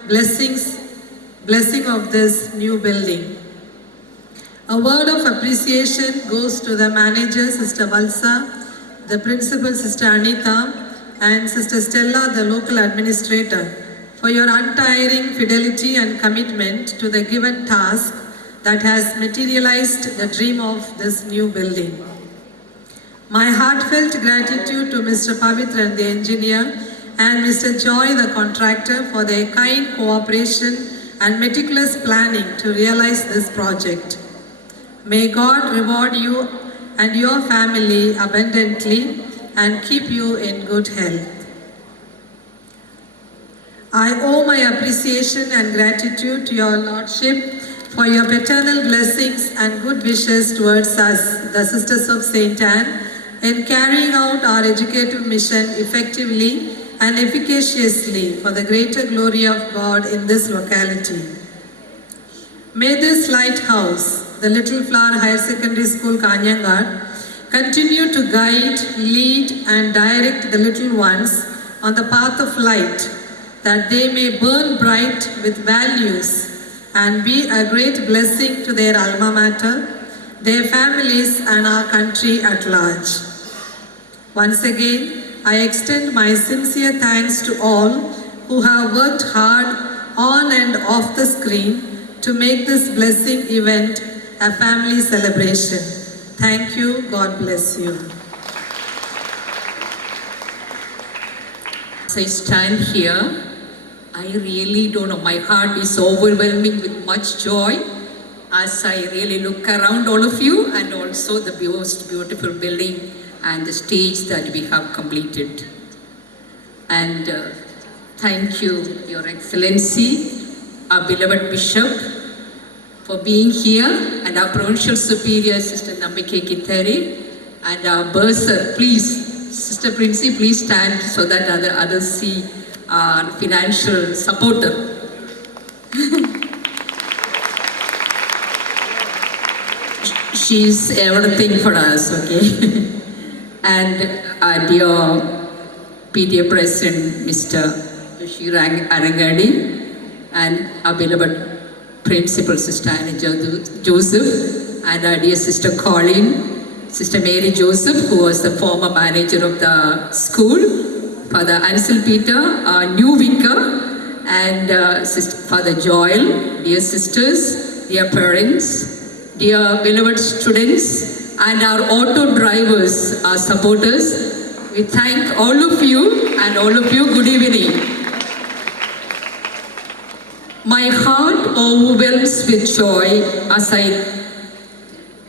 blessing of this new building. A word of appreciation goes to the manager, Sister Valsa, the principal, Sister Anita, and Sister Stella, the local administrator, for your untiring fidelity and commitment to the given task that has materialized the dream of this new building. My heartfelt gratitude to Mr. Pavitran, the engineer, and Mr. Joy, the contractor, for their kind cooperation and meticulous planning to realize this project. May God reward you and your family abundantly and keep you in good health. I owe my appreciation and gratitude to your Lordship for your paternal blessings and good wishes towards us, the Sisters of St. Anne, in carrying out our educative mission effectively and efficaciously for the greater glory of God in this locality. May this lighthouse, the Little Flower Higher Secondary School, Kanyangar, continue to guide, lead and direct the little ones on the path of light, that they may burn bright with values and be a great blessing to their alma mater, their families and our country at large. Once again, I extend my sincere thanks to all who have worked hard on and off the screen to make this blessing event a family celebration. Thank you. God bless you. As I stand here, I really don't know, my heart is overwhelming with much joy as I really look around all of you and also the most beautiful building and the stage that we have completed. And thank you, Your Excellency, our beloved Bishop, for being here, and our Provincial Superior, Sister Nambike Kiteri, and our bursar. Please, Sister Princey, please stand so that others see our financial supporter. She's everything for us, okay? And our dear PTA President, Mr. Bashir Arangadi, and our beloved Principal, Sister Anna Joseph, and our dear Sister Colleen, Sister Mary Joseph, who was the former manager of the school, Father Ansel Peter, our new vicar, and Father Joel, dear sisters, dear parents, dear beloved students, and our auto drivers, our supporters. We thank all of you, and all of you, good evening. My heart overwhelms with joy as I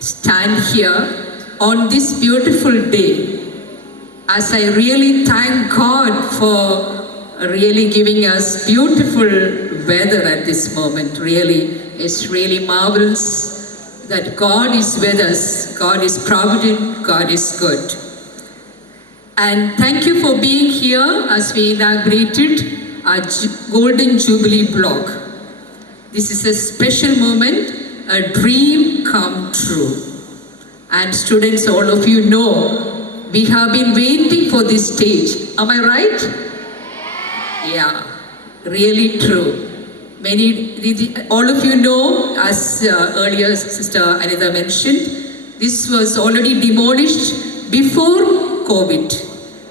stand here on this beautiful day, as I really thank God for really giving us beautiful weather at this moment. Really, it's really marvelous that God is with us. God is provident, God is good. And thank you for being here as we inaugurated our Golden Jubilee block. This is a special moment, a dream come true. And students, all of you know, we have been waiting for this stage. Am I right? Yeah, really true. All of you know, as earlier Sister Anita mentioned, this was already demolished before COVID.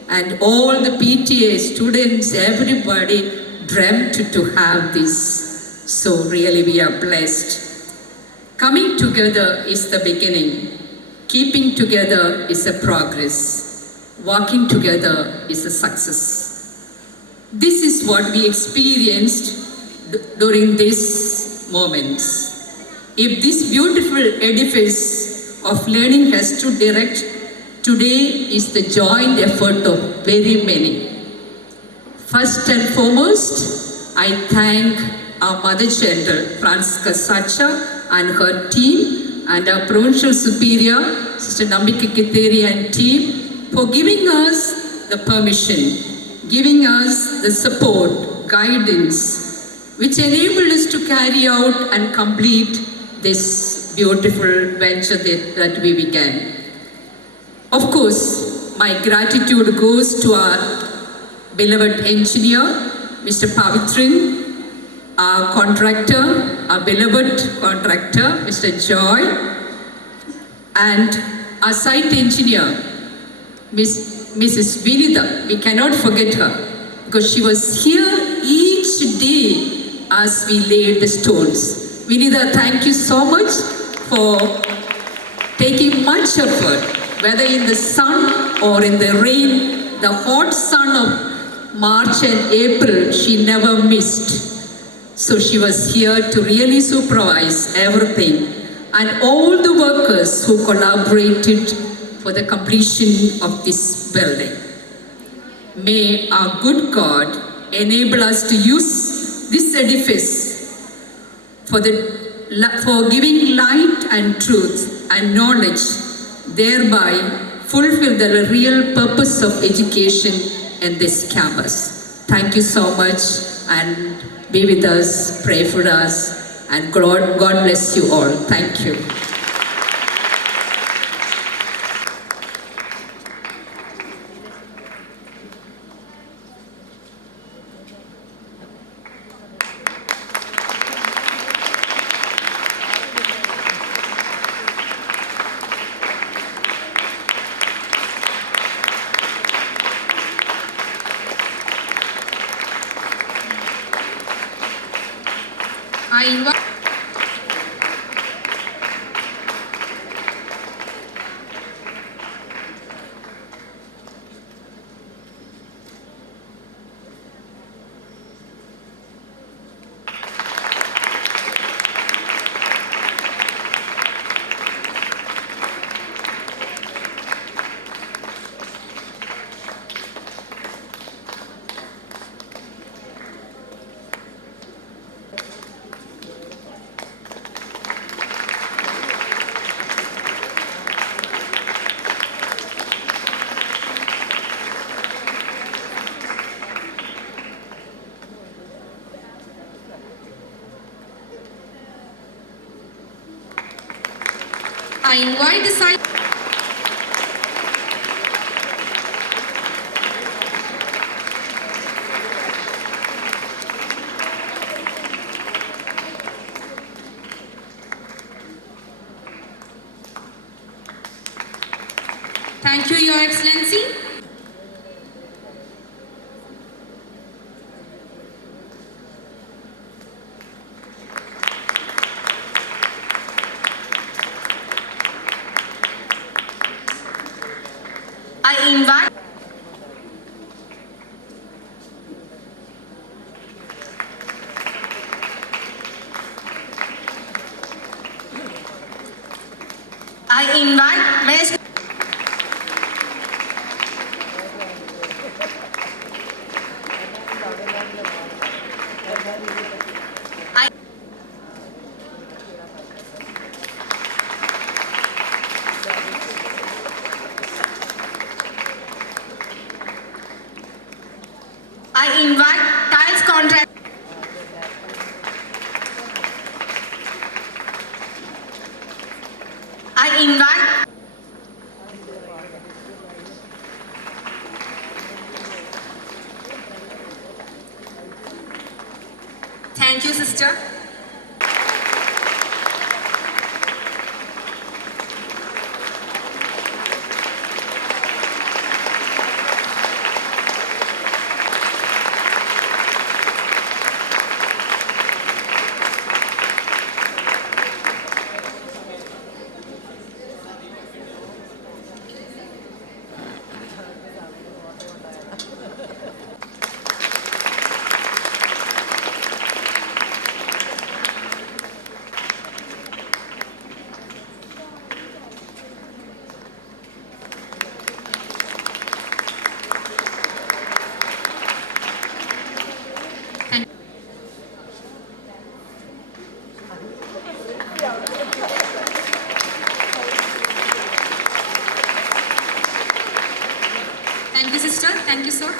And all the PTA, students, everybody dreamt to have this. So really we are blessed. Coming together is the beginning. Keeping together is a progress. Walking together is a success. This is what we experienced during these moments. If this beautiful edifice of learning has stood erect, today is the joint effort of very many. First and foremost, I thank our Mother General, Francisca Sacha, and her team, and our provincial superior, Sister Nambika Kiteri and team, for giving us the permission, giving us the support, guidance, which enabled us to carry out and complete this beautiful venture that we began. Of course, my gratitude goes to our beloved engineer, Mr. Pavitrin, our contractor, our beloved contractor, Mr. Joy, and our site engineer, Mrs. Vinitha. We cannot forget her because she was here each day as we laid the stones. Vinitha, thank you so much for taking much effort, whether in the sun or in the rain, the hot sun of March and April, she never missed. So she was here to really supervise everything, and all the workers who collaborated for the completion of this building. May our good God enable us to use this edifice for giving light and truth and knowledge, thereby fulfill the real purpose of education in this campus. Thank you so much, and be with us, pray for us, and God bless you all. Thank you. I invite the site. Thank you, Your Excellency. I invite Mayor. I invite Tiles Contract. I invite Thank you, sister. Thank you, sister. Thank you, sir.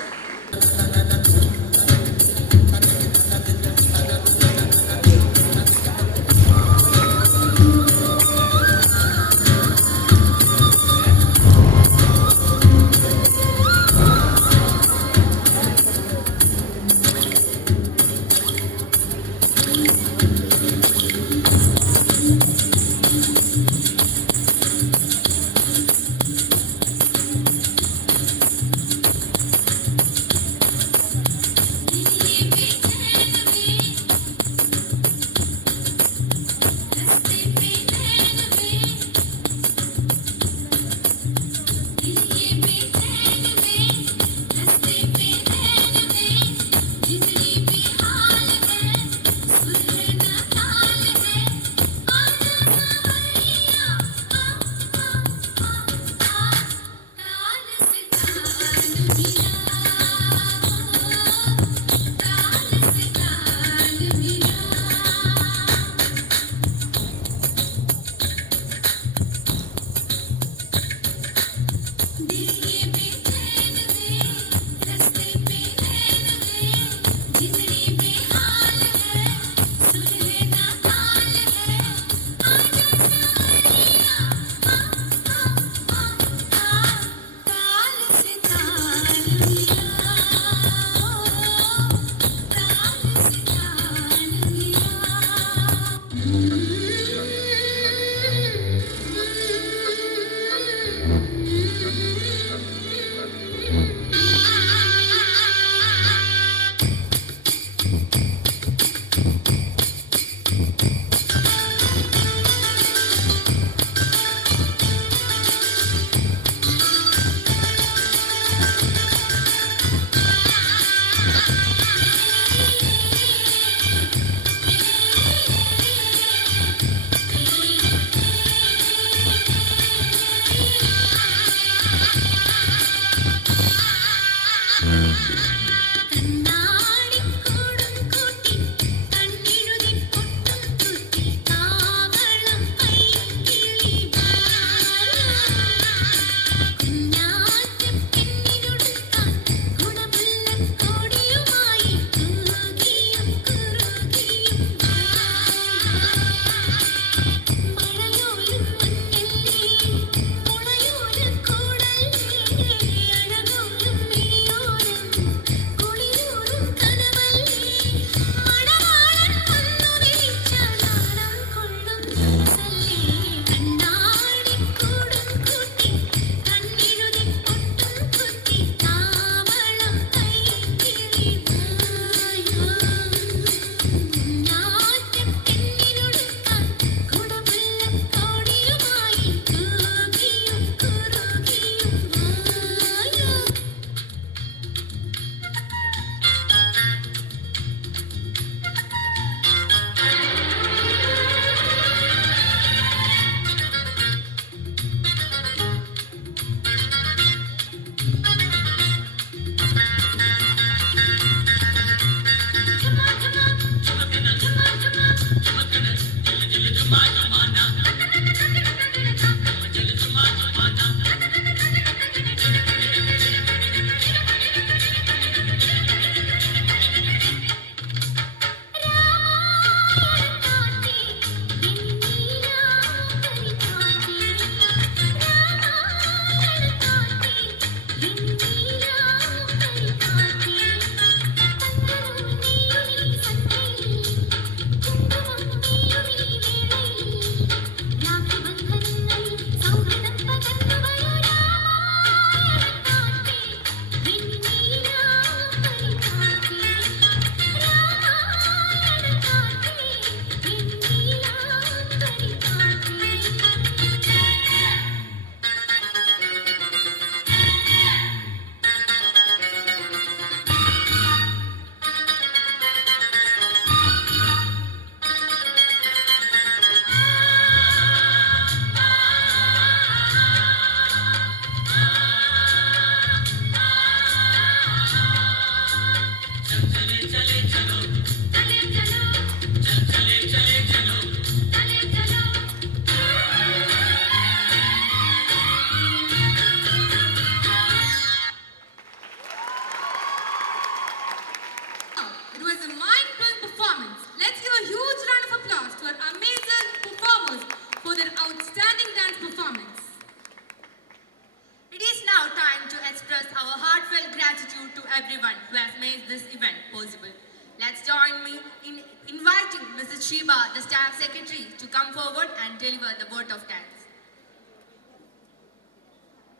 everyone who has made this event possible. Let's join me in inviting Mrs. Sheba, the Staff Secretary, to come forward and deliver the vote of thanks.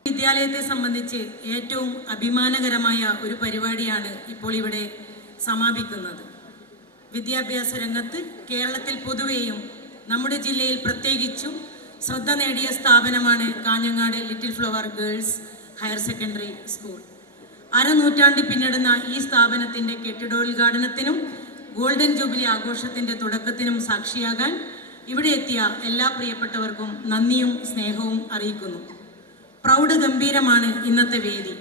വിദ്യാലയത്തെ സംബന്ധിച്ച് ഏറ്റവും അഭിമാനകരമായ ഒരു പരിപാടിയാണ് ഇപ്പോൾ ഇവിടെ സമാപിക്കുന്നത്. വിദ്യാഭ്യാസ രംഗത്ത് കേരളത്തിൽ പൊതുവെയും നമ്മുടെ ജില്ലയിൽ പ്രത്യേകിച്ചും ശ്രദ്ധ നേടിയ സ്ഥാപനമാണ് Kanhangad little flower girls higher secondary school. അരനൂറ്റാണ്ട് പിന്നിടുന്ന ഈ സ്ഥാപനത്തിൻ്റെ കെട്ടിടോദ്ഘാടനത്തിനും ഗോൾഡൻ ജൂബിലി ആഘോഷത്തിൻ്റെ തുടക്കത്തിനും സാക്ഷിയാകാൻ ഇവിടെ എത്തിയ എല്ലാ പ്രിയപ്പെട്ടവർക്കും നന്ദിയും സ്നേഹവും അറിയിക്കുന്നു. പ്രൗഢ ഗംഭീരമാണ് ഇന്നത്തെ വേദി.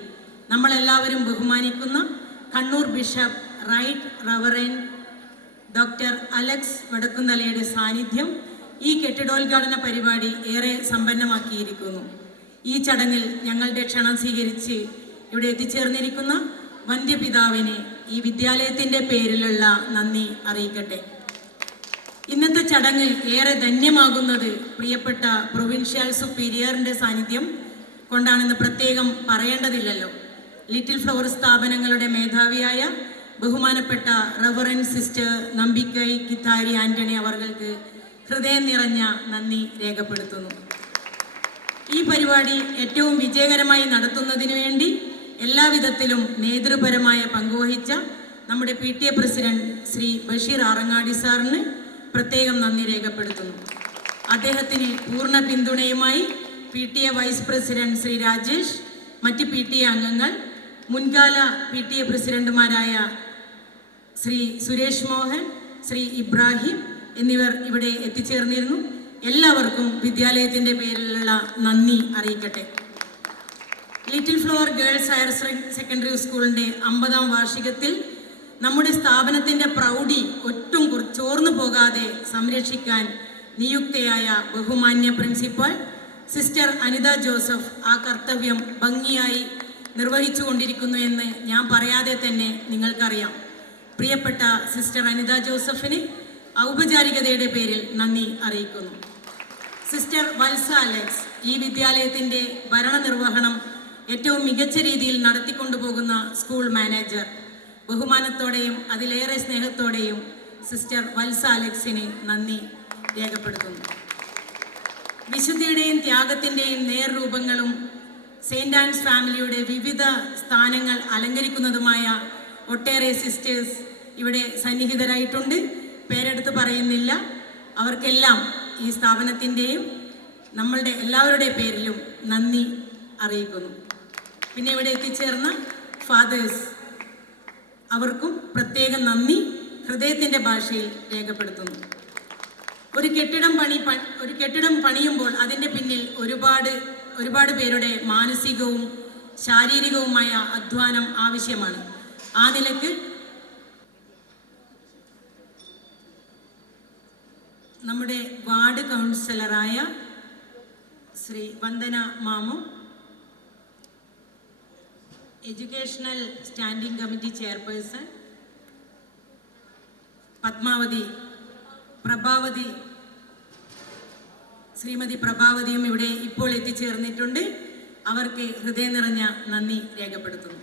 നമ്മളെല്ലാവരും ബഹുമാനിക്കുന്ന Kannur bishop right reverend doctor Alex വടക്കുംതലയുടെ സാന്നിധ്യം ഈ കെട്ടിടോദ്ഘാടന പരിപാടി ഏറെ സമ്പന്നമാക്കിയിരിക്കുന്നു. ഈ ചടങ്ങിൽ ഞങ്ങളുടെ ക്ഷണം സ്വീകരിച്ച് ഇവിടെ എത്തിച്ചേർന്നിരിക്കുന്ന വന്ധ്യപിതാവിനെ ഈ വിദ്യാലയത്തിൻ്റെ പേരിലുള്ള നന്ദി അറിയിക്കട്ടെ. ഇന്നത്തെ ചടങ്ങ് ഏറെ ധന്യമാകുന്നത് പ്രിയപ്പെട്ട പ്രൊവിൻഷ്യൽ സുപ്പീരിയറിൻ്റെ സാന്നിധ്യം കൊണ്ടാണെന്ന് പ്രത്യേകം പറയേണ്ടതില്ലല്ലോ. ലിറ്റിൽ ഫ്ലവർ സ്ഥാപനങ്ങളുടെ മേധാവിയായ ബഹുമാനപ്പെട്ട റവറൻഡ് സിസ്റ്റർ നമ്പിക്കൈ കിത്താരി ആന്റണി അവർക്ക് ഹൃദയം നിറഞ്ഞ നന്ദി രേഖപ്പെടുത്തുന്നു. ഈ പരിപാടി ഏറ്റവും വിജയകരമായി നടത്തുന്നതിനു വേണ്ടി എല്ലാവിധത്തിലും നേതൃപരമായ പങ്കുവഹിച്ച നമ്മുടെ PTA പ്രസിഡന്റ് ശ്രീ ബഷീർ ആറങ്ങാടി സാറിന് പ്രത്യേകം നന്ദി രേഖപ്പെടുത്തുന്നു. അദ്ദേഹത്തിന് പൂർണ്ണ പിന്തുണയുമായി PTA vice president Shri Rajesh, മറ്റ് PTA അംഗങ്ങൾ, മുൻകാല PTA പ്രസിഡന്റുമാരായ ശ്രീ സുരേഷ് മോഹൻ, ശ്രീ ഇബ്രാഹിം എന്നിവർ ഇവിടെ എത്തിച്ചേർന്നിരുന്നു. എല്ലാവർക്കും വിദ്യാലയത്തിൻ്റെ പേരിലുള്ള നന്ദി അറിയിക്കട്ടെ. Little flower girls higher secondary സ്കൂളിൻ്റെ 50ാം വാർഷികത്തിൽ നമ്മുടെ സ്ഥാപനത്തിൻ്റെ പ്രൗഢി ഒട്ടും ചോർന്നു പോകാതെ സംരക്ഷിക്കാൻ നിയുക്തയായ ബഹുമാന്യ പ്രിൻസിപ്പൽ സിസ്റ്റർ അനിത ജോസഫ് ആ കർത്തവ്യം ഭംഗിയായി നിർവഹിച്ചു കൊണ്ടിരിക്കുന്നു എന്ന് ഞാൻ പറയാതെ തന്നെ നിങ്ങൾക്കറിയാം. പ്രിയപ്പെട്ട സിസ്റ്റർ അനിത ജോസഫിന് ഔപചാരികതയുടെ പേരിൽ നന്ദി അറിയിക്കുന്നു. സിസ്റ്റർ വത്സ അലക്സ് ഈ വിദ്യാലയത്തിൻ്റെ ഭരണനിർവഹണം ഏറ്റവും മികച്ച രീതിയിൽ നടത്തിക്കൊണ്ടുപോകുന്ന സ്കൂൾ മാനേജർ. ബഹുമാനത്തോടെയും അതിലേറെ സ്നേഹത്തോടെയും സിസ്റ്റർ വത്സ അലക്സിന് നന്ദി രേഖപ്പെടുത്തുന്നു. വിശുദ്ധിയുടെയും ത്യാഗത്തിൻ്റെയും നേർരൂപങ്ങളും സെയിൻറ് ആൻസ് ഫാമിലിയുടെ വിവിധ സ്ഥാനങ്ങൾ അലങ്കരിക്കുന്നതുമായ ഒട്ടേറെ സിസ്റ്റേഴ്സ് ഇവിടെ സന്നിഹിതരായിട്ടുണ്ട്. പേരെടുത്ത് പറയുന്നില്ല. അവർക്കെല്ലാം ഈ സ്ഥാപനത്തിൻ്റെയും നമ്മളുടെ എല്ലാവരുടെ പേരിലും നന്ദി അറിയിക്കുന്നു. പിന്നെ ഇവിടെ എത്തിച്ചേർന്ന ഫാദേഴ്സ്, അവർക്കും പ്രത്യേക നന്ദി ഹൃദയത്തിൻ്റെ ഭാഷയിൽ രേഖപ്പെടുത്തുന്നു. ഒരു കെട്ടിടം പണിയുമ്പോൾ അതിൻ്റെ പിന്നിൽ ഒരുപാട് പേരുടെ മാനസികവും ശാരീരികവുമായ അധ്വാനം ആവശ്യമാണ്. ആ നിലക്ക് നമ്മുടെ വാർഡ് കൗൺസിലറായ Sree Vandana Mamu, educational standing committee chairperson Srimathi പ്രഭാവതിയും ഇവിടെ ഇപ്പോൾ എത്തിച്ചേർന്നിട്ടുണ്ട്. അവർക്ക് ഹൃദയം നിറഞ്ഞ നന്ദി രേഖപ്പെടുത്തുന്നു.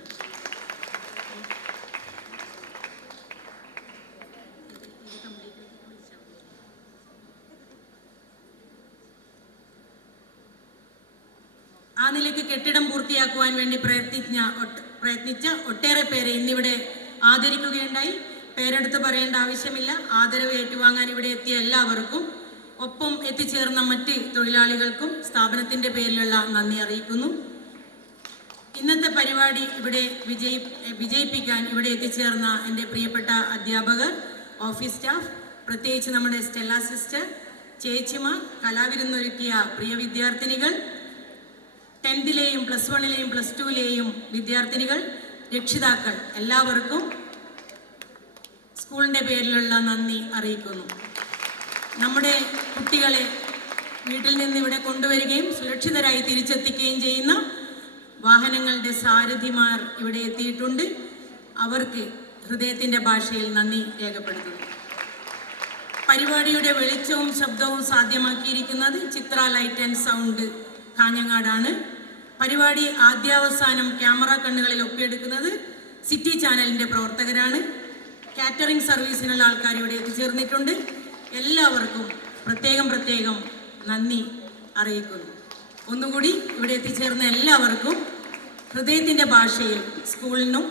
ആ നിലയ്ക്ക് കെട്ടിടം പൂർത്തിയാക്കുവാൻ വേണ്ടി പ്രയത്നിച്ച ഒട്ടേറെ പേരെ ഇന്നിവിടെ ആദരിക്കുകയുണ്ടായി. പേരെടുത്ത് പറയേണ്ട ആവശ്യമില്ല. ആദരവ് ഏറ്റുവാങ്ങാൻ ഇവിടെ എത്തിയ എല്ലാവർക്കും, ഒപ്പം എത്തിച്ചേർന്ന മറ്റ് തൊഴിലാളികൾക്കും സ്ഥാപനത്തിൻ്റെ പേരിലുള്ള നന്ദി അറിയിക്കുന്നു. ഇന്നത്തെ പരിപാടി ഇവിടെ വിജയിപ്പിക്കാൻ ഇവിടെ എത്തിച്ചേർന്ന എൻ്റെ പ്രിയപ്പെട്ട അധ്യാപകർ, ഓഫീസ് സ്റ്റാഫ്, പ്രത്യേകിച്ച് നമ്മുടെ സ്റ്റെല്ല സിസ്റ്റർ, ചേച്ചിമാർ, കലാവിരുന്നൊരുക്കിയ പ്രിയ വിദ്യാർത്ഥിനികൾ, 10th-ലെയും +1-ലെയും +2-ലെയും വിദ്യാർത്ഥിനികൾ, രക്ഷിതാക്കൾ, എല്ലാവർക്കും സ്കൂളിൻ്റെ പേരിലുള്ള നന്ദി അറിയിക്കുന്നു. നമ്മുടെ കുട്ടികളെ വീട്ടിൽ നിന്ന് ഇവിടെ കൊണ്ടുവരികയും സുരക്ഷിതരായി തിരിച്ചെത്തിക്കുകയും ചെയ്യുന്ന വാഹനങ്ങളുടെ സാരഥിമാർ ഇവിടെ എത്തിയിട്ടുണ്ട്. അവർക്ക് ഹൃദയത്തിൻ്റെ ഭാഷയിൽ നന്ദി രേഖപ്പെടുത്തുന്നു. പരിപാടിയുടെ വെളിച്ചവും ശബ്ദവും സാധ്യമാക്കിയിരിക്കുന്നത് ചിത്ര ലൈറ്റ് ആൻഡ് സൗണ്ട് കാഞ്ഞങ്ങാടാണ്. പരിപാടി ആദ്യാവസാനം ക്യാമറ കണ്ണുകളിൽ ഒപ്പിയെടുക്കുന്നത് സിറ്റി ചാനലിൻ്റെ പ്രവർത്തകരാണ്. കാറ്ററിംഗ് സർവീസിനുള്ള ആൾക്കാർ ഇവിടെ എത്തിച്ചേർന്നിട്ടുണ്ട്. എല്ലാവർക്കും പ്രത്യേകം നന്ദി അറിയിക്കുന്നു. ഒന്നുകൂടി ഇവിടെ എത്തിച്ചേർന്ന എല്ലാവർക്കും ഹൃദയത്തിൻ്റെ ഭാഷയിൽ സ്കൂളിനും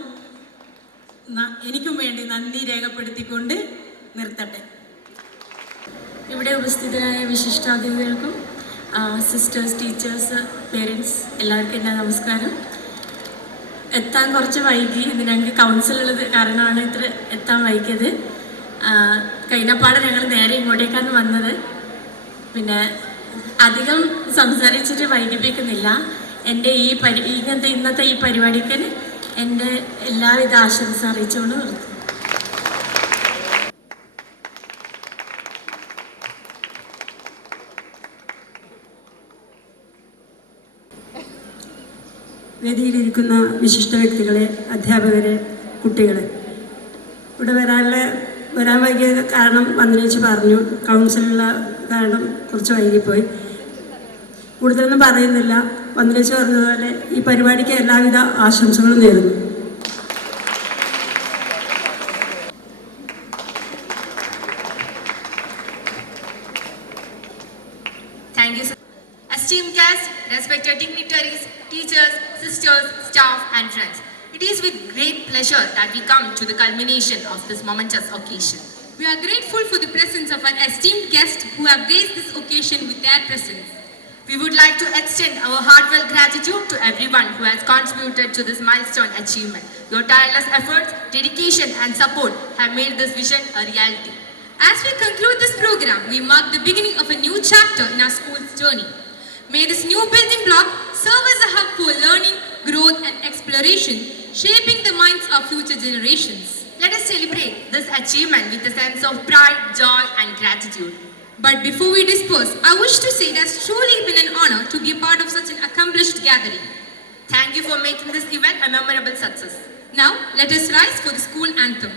എനിക്കും വേണ്ടി നന്ദി രേഖപ്പെടുത്തിക്കൊണ്ട് നിർത്തട്ടെ. ഇവിടെ ഉപസ്ഥിതരായ വിശിഷ്ടാതിഥികൾക്കും സിസ്റ്റേഴ്സ്, ടീച്ചേഴ്സ്, പേരൻസ് എല്ലാവർക്കും എൻ്റെ നമസ്കാരം. എത്താൻ കുറച്ച് വൈകി. ഇത് ഞങ്ങൾക്ക് കൗൺസിലുള്ളത് കാരണമാണ് ഇത്ര എത്താൻ വൈകിയത്. കഴിഞ്ഞപാടെ ഞങ്ങൾ നേരെ ഇങ്ങോട്ടേക്കാണ് വന്നത്. പിന്നെ അധികം സംസാരിച്ചിട്ട് വൈകിപ്പിക്കുന്നില്ല. എൻ്റെ ഇന്നത്തെ ഈ പരിപാടിക്ക് എൻ്റെ എല്ലാവിധ ആശംസ അറിയിച്ചുകൊണ്ട് നിർത്തുന്നു. വേദിയിലിരിക്കുന്ന വിശിഷ്ട വ്യക്തികളെ, അധ്യാപകരെ, കുട്ടികളെ, ഇവിടെ വരാൻ വൈകിയ കാരണം വന്നിച്ച് പറഞ്ഞു. കൗൺസിലുള്ള കാരണം കുറച്ച് വൈകിപ്പോയി. കൂടുതലൊന്നും പറയുന്നില്ല. വന്നിച്ച് പറഞ്ഞതുപോലെ ഈ പരിപാടിക്ക് എല്ലാവിധ ആശംസകളും നേരുന്നു. Thank you, sir. Esteemed guests, respected dignitaries, teachers, sisters, staff, and friends. It is with great pleasure that we come to the culmination of this momentous occasion. We are grateful for the presence of our esteemed guests who have graced this occasion with their presence. We would like to extend our heartfelt gratitude to everyone who has contributed to this milestone achievement. Your tireless efforts, dedication, and support have made this vision a reality. As we conclude this program, we mark the beginning of a new chapter in our school's journey. May this new building block serve as a hub for learning, growth, and exploration, shaping the minds of future generations. Let us celebrate this achievement with a sense of pride, joy, and gratitude. But before we disperse, I wish to say it has truly been an honor to be a part of such an accomplished gathering. Thank you for making this event a memorable success. Now, let us rise for the school anthem.